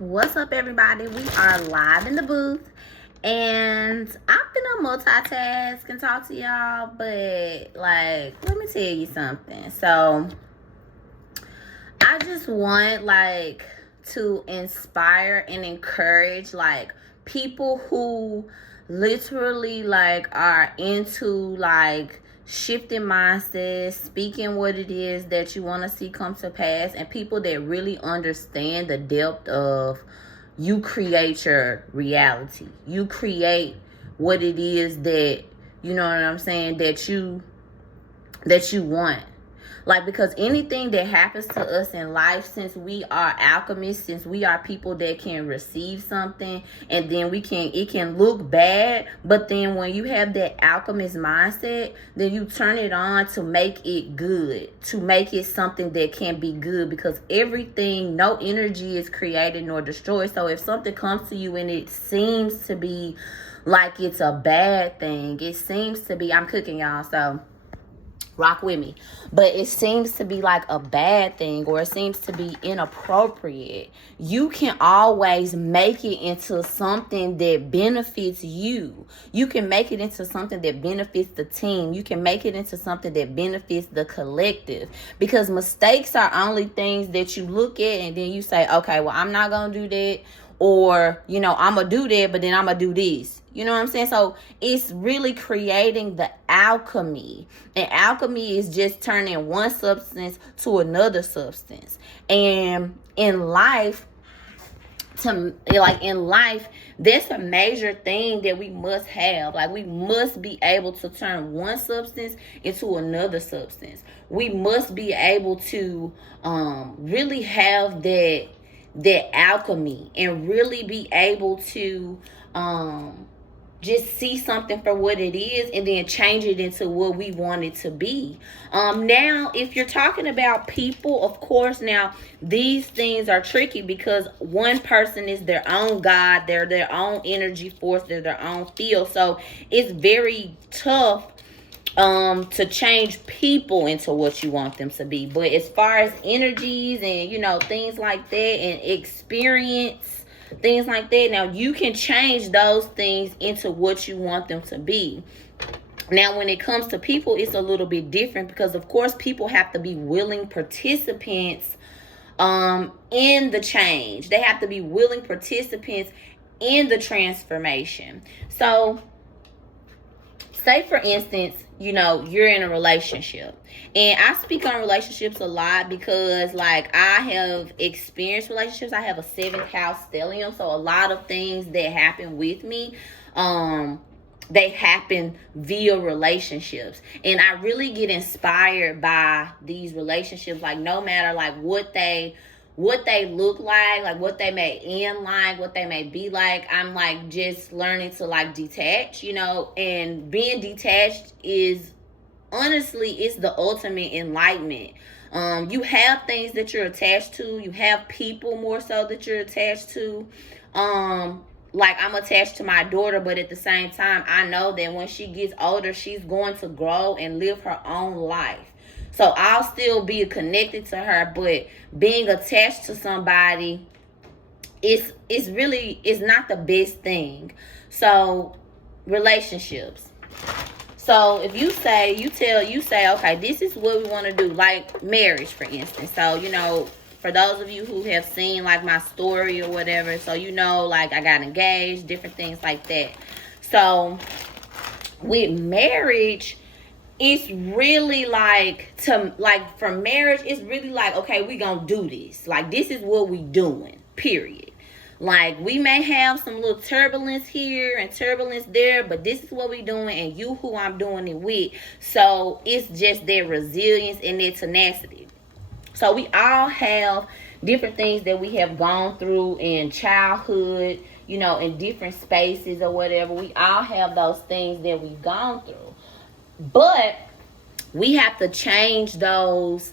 What's up, everybody? We are live in the booth, and I'm gonna multitask and talk to y'all, but like, let me tell you something. So I just want to inspire and encourage people who literally are into shifting mindsets, speaking what it is that you want to see come to pass, and people that really understand the depth of you create your reality. You create what it is that, you know what I'm saying, that you want. Because anything that happens to us in life, since we are alchemists, since we are people that can receive something and then it can look bad, but then when you have that alchemist mindset, then you turn it on to make it good, to make it something that can be good, because everything, no energy is created nor destroyed. So if something comes to you and it seems to be like it's a bad thing, it seems to be, I'm cooking, y'all, so rock with me, but it seems to be like a bad thing, or it seems to be inappropriate, you can always make it into something that benefits you. You can make it into something that benefits the team. You can make it into something that benefits the collective, because mistakes are only things that you look at and then you say, okay, well, I'm not gonna do that, or I'm gonna do that, but then I'm gonna do this. You know what I'm saying? So it's really creating the alchemy. And alchemy is just turning one substance to another substance. And in life, that's a major thing that we must have. We must be able to turn one substance into another substance. We must be able to really have that alchemy, and really be able to just see something for what it is and then change it into what we want it to be. Now, if you're talking about people, of course, now these things are tricky, because one person is their own God, they're their own energy force, they're their own field. So it's very tough to change people into what you want them to be. But as far as energies and things like that, and experience, things like that, now you can change those things into what you want them to be. Now, when it comes to people, it's a little bit different, because of course people have to be willing participants in the change. They have to be willing participants in the transformation. So say, for instance, you're in a relationship. And I speak on relationships a lot because, I have experienced relationships. I have a 7th house stellium. So a lot of things that happen with me, they happen via relationships. And I really get inspired by these relationships. No matter, what they look like what they may end what they may be like, I'm just learning to detach, and being detached is honestly, it's the ultimate enlightenment. You have things that you're attached to, you have people more so that you're attached to. I'm attached to my daughter, but at the same time, I know that when she gets older, she's going to grow and live her own life. So I'll still be connected to her, but being attached to somebody is not the best thing. So relationships. So if you say, okay, this is what we want to do, like marriage, for instance. So, for those of you who have seen my story or whatever, so I got engaged, different things like that. So with marriage, it's really for marriage, it's really okay, we gonna do this. This is what we doing, period. We may have some little turbulence here and turbulence there, but this is what we doing, and you who I'm doing it with. So it's just their resilience and their tenacity. So we all have different things that we have gone through in childhood, in different spaces or whatever. We all have those things that we've gone through. But we have to change those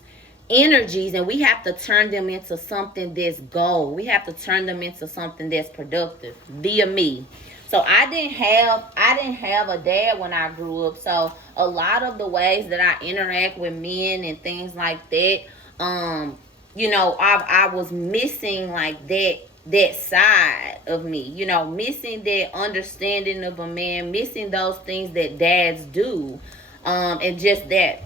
energies, and we have to turn them into something that's gold. We have to turn them into something that's productive via me. So I didn't have a dad when I grew up. So a lot of the ways that I interact with men and things like that, I was missing that that side of me, you know, missing that understanding of a man, missing those things that dads do, and just that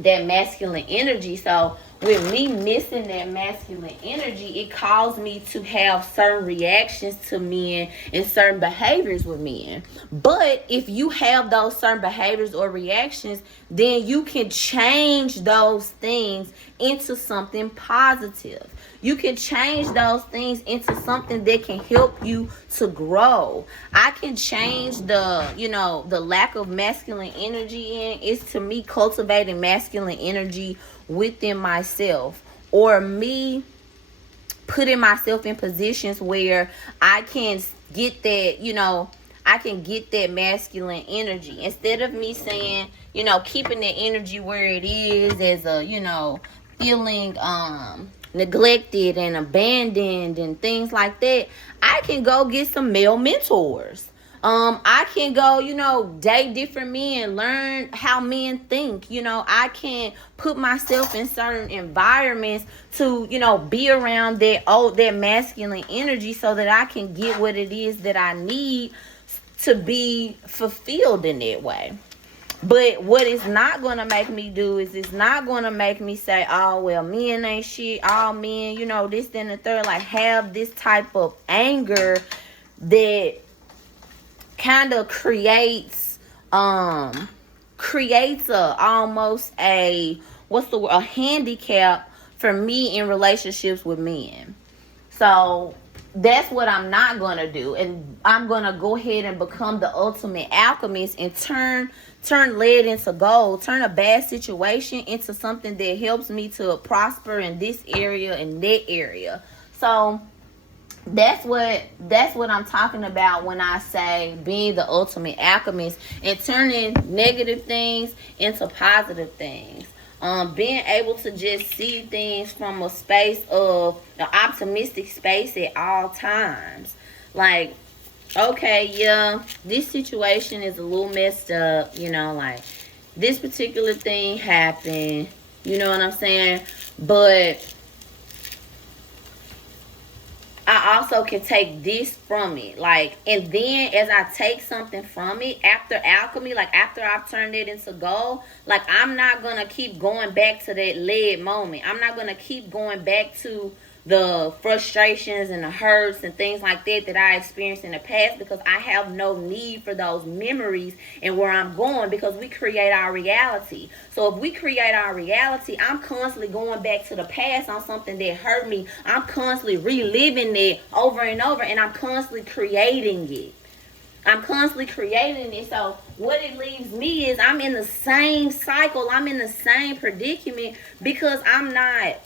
masculine energy. So with me missing that masculine energy, it caused me to have certain reactions to men and certain behaviors with men. But if you have those certain behaviors or reactions, then you can change those things into something positive. You can change those things into something that can help you to grow. I can change the lack of masculine energy it's to me cultivating masculine energy within myself, or me putting myself in positions where I can get that, I can get that masculine energy. Instead of me saying, keeping that energy where it is as a, feeling neglected and abandoned and things like that, I can go get some male mentors. I can go, date different men, learn how men think. I can put myself in certain environments to, be around that masculine energy so that I can get what it is that I need to be fulfilled in that way. But what it's not going to make me do is it's not going to make me say, oh, well, men ain't shit. All men, this, then, the third. Like, have this type of anger that kind of creates a handicap for me in relationships with men. So that's what I'm not going to do. And I'm going to go ahead and become the ultimate alchemist and turn lead into gold, turn a bad situation into something that helps me to prosper in this area and that area. So that's what I'm talking about when I say being the ultimate alchemist and turning negative things into positive things. Being able to just see things from a space of an optimistic space at all times. Like, okay, yeah, this situation is a little messed up, like this particular thing happened, you know what I'm saying? But I also can take this from it. Like, and then as I take something from it, after alchemy, like after I've turned it into gold, like I'm not going to keep going back to that lead moment. I'm not going to keep going back to the frustrations and the hurts and things like that I experienced in the past, because I have no need for those memories and where I'm going, because we create our reality. So if we create our reality, I'm constantly going back to the past on something that hurt me. I'm constantly reliving it over and over, and I'm constantly creating it. So what it leaves me is I'm in the same cycle. I'm in the same predicament because I'm not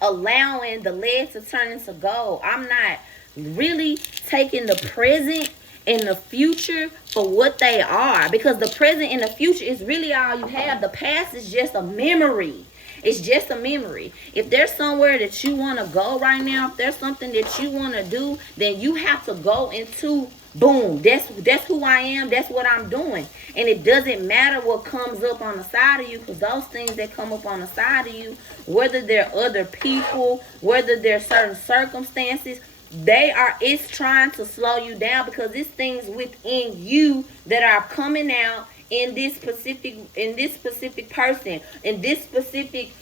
allowing the lead to turn into gold. I'm not really taking the present and the future for what they are, because the present and the future is really all you have. The past is just a memory. It's just a memory. If there's somewhere that you want to go right now, if there's something that you want to do, then you have to go into, boom, that's who I am, that's what I'm doing. And it doesn't matter what comes up on the side of you, because those things that come up on the side of you, whether they're other people, whether they're certain circumstances, it's trying to slow you down, because it's things within you that are coming out in this specific person, in this specific,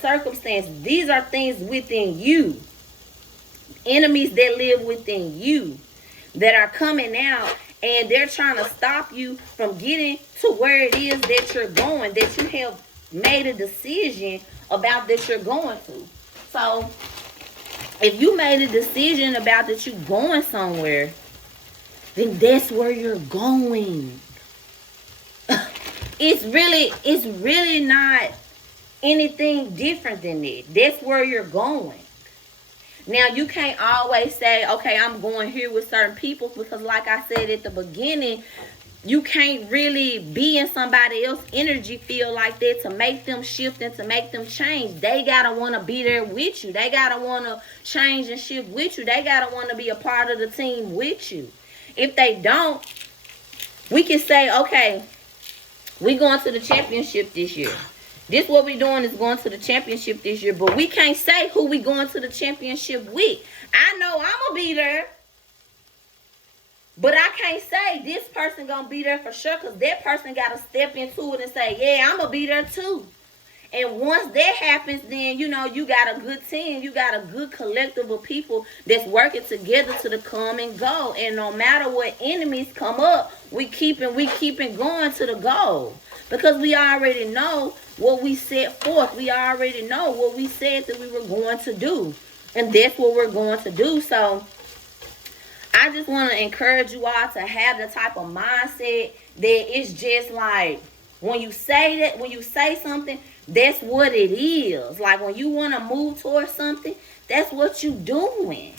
circumstance. These are things within you, enemies that live within you, that are coming out, and they're trying to stop you from getting to where it is that you're going, that you have made a decision about, that you're going to. So if you made a decision about that you're going somewhere, then that's where you're going. It's really not anything different than that. That's where you're going. Now, you can't always say, okay, I'm going here with certain people, because like I said at the beginning, you can't really be in somebody else's energy field like that to make them shift and to make them change. They got to want to be there with you. They got to want to change and shift with you. They got to want to be a part of the team with you. If they don't, we can say, okay, we going to the championship this year. This what we doing is going to the championship this year, but we can't say who we going to the championship with. I know I'm gonna be there, but I can't say this person gonna be there for sure, because that person gotta step into it and say, yeah, I'm gonna be there too. And once that happens, then, you know, you got a good team. You got a good collective of people that's working together to the common goal. And no matter what enemies come up, we keeping going to the goal. Because we already know what we set forth. We already know what we said that we were going to do. And that's what we're going to do. So I just want to encourage you all to have the type of mindset that it's just like, when you say that, when you say something, that's what it is. Like, when you want to move towards something, that's what you doing.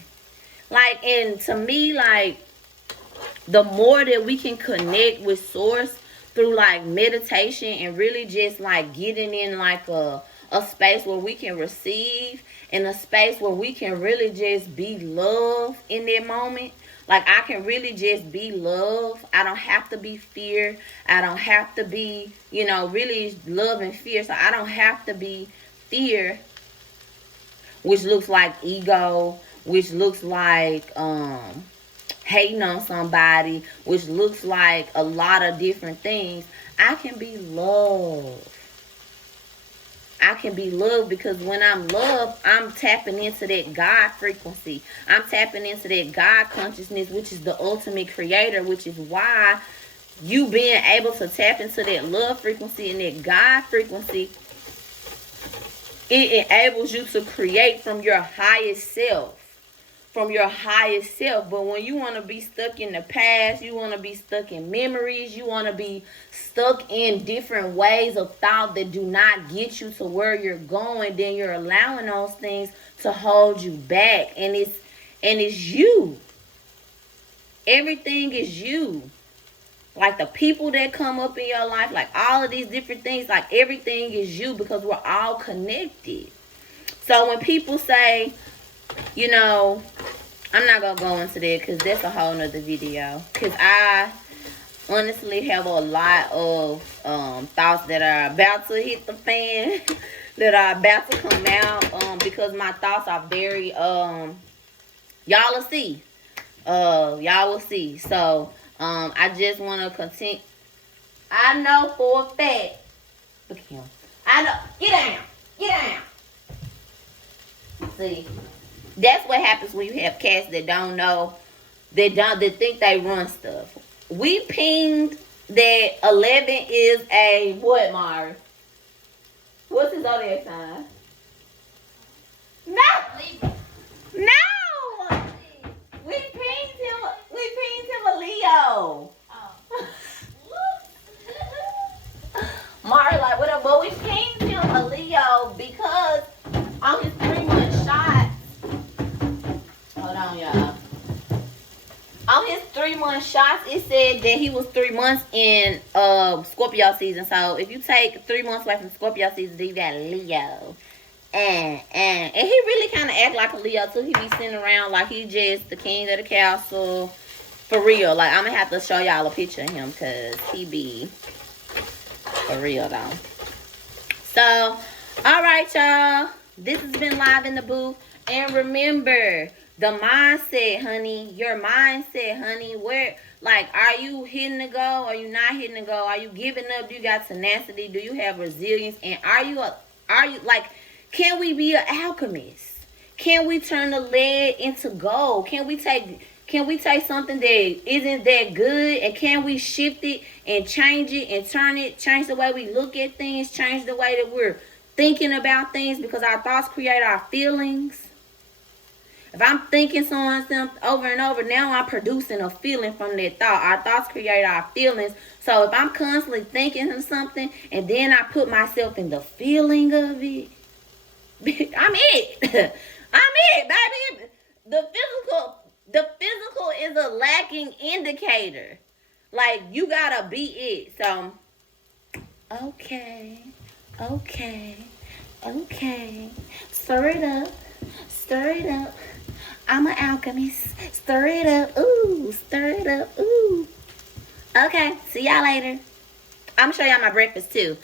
Like, and to me, like, the more that we can connect with source through like meditation and really just like getting in like a space where we can receive, and a space where we can really just be love in that moment. Like, I can really just be love. I don't have to be fear. I don't have to be, you know, really love and fear. So I don't have to be fear, which looks like ego, which looks like hating on somebody, which looks like a lot of different things. I can be love. I can be loved, because when I'm loved, I'm tapping into that God frequency. I'm tapping into that God consciousness, which is the ultimate creator, which is why you being able to tap into that love frequency and that God frequency, it enables you to create from your highest self. From your highest self. But when you want to be stuck in the past, you want to be stuck in memories, you want to be stuck in different ways of thought that do not get you to where you're going, then you're allowing those things to hold you back. And it's you. Everything is you. Like the people that come up in your life, like all of these different things, like everything is you, because we're all connected. So when people say, you know, I'm not going to go into that because that's a whole nother video. Because I honestly have a lot of thoughts that are about to hit the fan, that are about to come out, because my thoughts are very, y'all will see. Y'all will see. So, I just want to continue. I know for a fact. Look at him. I know. Get down. Get down. See. That's what happens when you have cats that don't know, that think they run stuff. We pinged that 11 is a what, Mari? What's his zodiac sign? No! No! We pinged him a Leo. Oh. Mari like, what up? But we pinged him a Leo because on his 3-month shot, hold on, y'all. On his 3-month shots, it said that he was 3 months in Scorpio season. So if you take 3 months away from Scorpio season, then you got Leo. And he really kind of act like a Leo too. He be sitting around like he just the king of the castle. For real. Like, I'm going to have to show y'all a picture of him because he be for real though. So, alright, y'all. This has been Live in the Booth. And remember, the mindset, honey. Your mindset, honey. Where, like, are you hitting the goal? Are you not hitting the goal? Are you giving up? Do you got tenacity? Do you have resilience? And are you like, can we be an alchemist? Can we turn the lead into gold? Can we take something that isn't that good, and can we shift it and change it and turn it, change the way we look at things, change the way that we're thinking about things, because our thoughts create our feelings. If I'm thinking something over and over, now I'm producing a feeling from that thought. Our thoughts create our feelings. So if I'm constantly thinking of something and then I put myself in the feeling of it, I'm it. I'm it, baby. The physical is a lacking indicator. Like, you gotta be it. So, okay. Stir it up. I'm an alchemist. Stir it up. Ooh, stir it up. Ooh. Okay, see y'all later. I'm gonna show y'all my breakfast too.